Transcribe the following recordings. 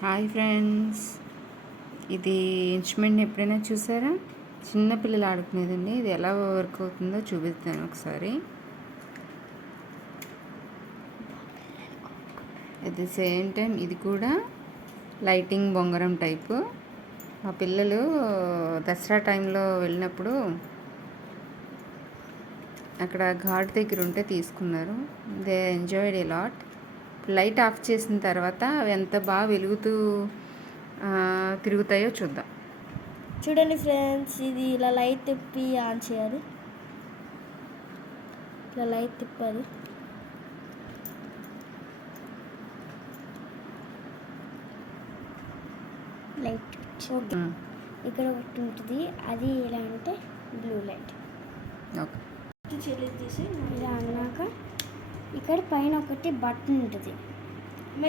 Hi friends, ఇది instrument ఎప్పుడైనా చూసారా? చిన్న పిల్లలు ఆడుకునేదండి. ఇది ఎలా వర్క్ అవుతుందో చూపిస్తాను ఒకసారి. అట్ ది సేమ్ టైం ఇది కూడా లైటింగ్ బొంగరం టైపు. మా పిల్లలు దసరా టైంలో వెళ్ళినప్పుడు అక్కడ ఘాట్ దగ్గర ఉంటే తీసుకున్నారు. They enjoyed a lot. Light of చేసిన తర్వాత అవి ఎంత బాగా వెలుగుతూ తిరుగుతాయో చూద్దాం. చూడండి ఫ్రెండ్స్, ఇది ఇలా లైట్ తిప్పి ఆన్ చేయాలి. ఇలా లైట్ తిప్పాలి. Light okay. ఇక్కడ ఒకటి ఉంటుంది, అది ఎలా అంటే బ్లూ లైట్. ఓకే, తీసి ఇలా అన్నాక ఇక్కడ పైన ఒకటి బటన్ ఉంటుంది.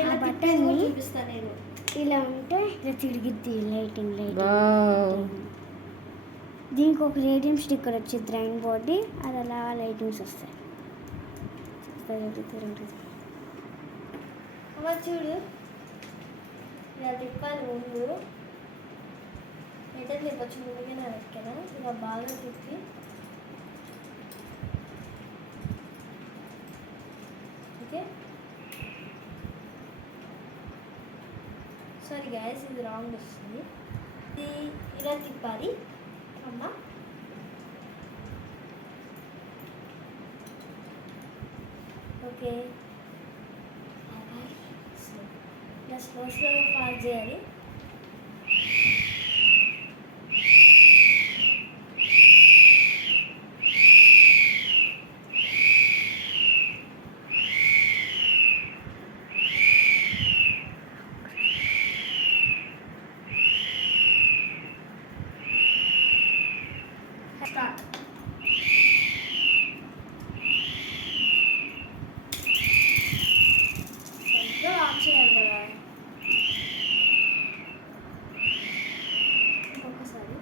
ఆ బటన్ చూపిస్తాను నేను. ఇలా ఉంటే ఇలా తిరిగిద్ది లైటింగ్. దీనికి ఒక రేడియం స్టిక్కర్ వచ్చింది, రైన్ బాడీ. అది అలా లైటింగ్స్ వస్తాయి. చూడు, ఇలా తిప్పాలి. ముందు అయితే తిప్పచ్చు, ముందుగానే కదా. ఇలా బాగా తిప్పి ఓకే. సారీ గ్యాస్, ఇది రాంగ్ వస్తుంది. ఇది ఇలా తిప్పాలి అమ్మా. ఓకే, ఇలా స్లోగా పాస్ చేయాలి. స్టార్ట్. ఆన్ చేయాలి కదా. ఇంకొకసారి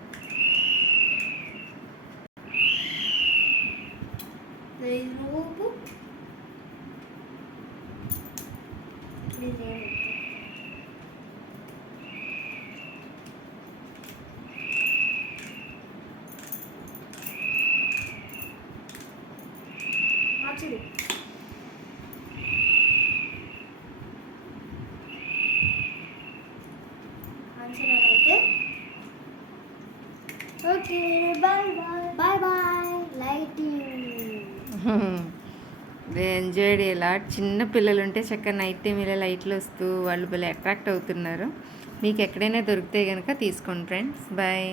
ఊపు. చూడు, అయితే okay. Bye bye bye. Lighting they enjoyed a lot. చిన్న పిల్లలు ఉంటే చక్కగా నైట్ టైం ఇలా లైట్లు వస్తూ వాళ్ళు భలే అట్రాక్ట్ అవుతున్నారు. మీకు ఎక్కడైనా దొరికితే కనుక తీసుకోండి ఫ్రెండ్స్. బాయ్.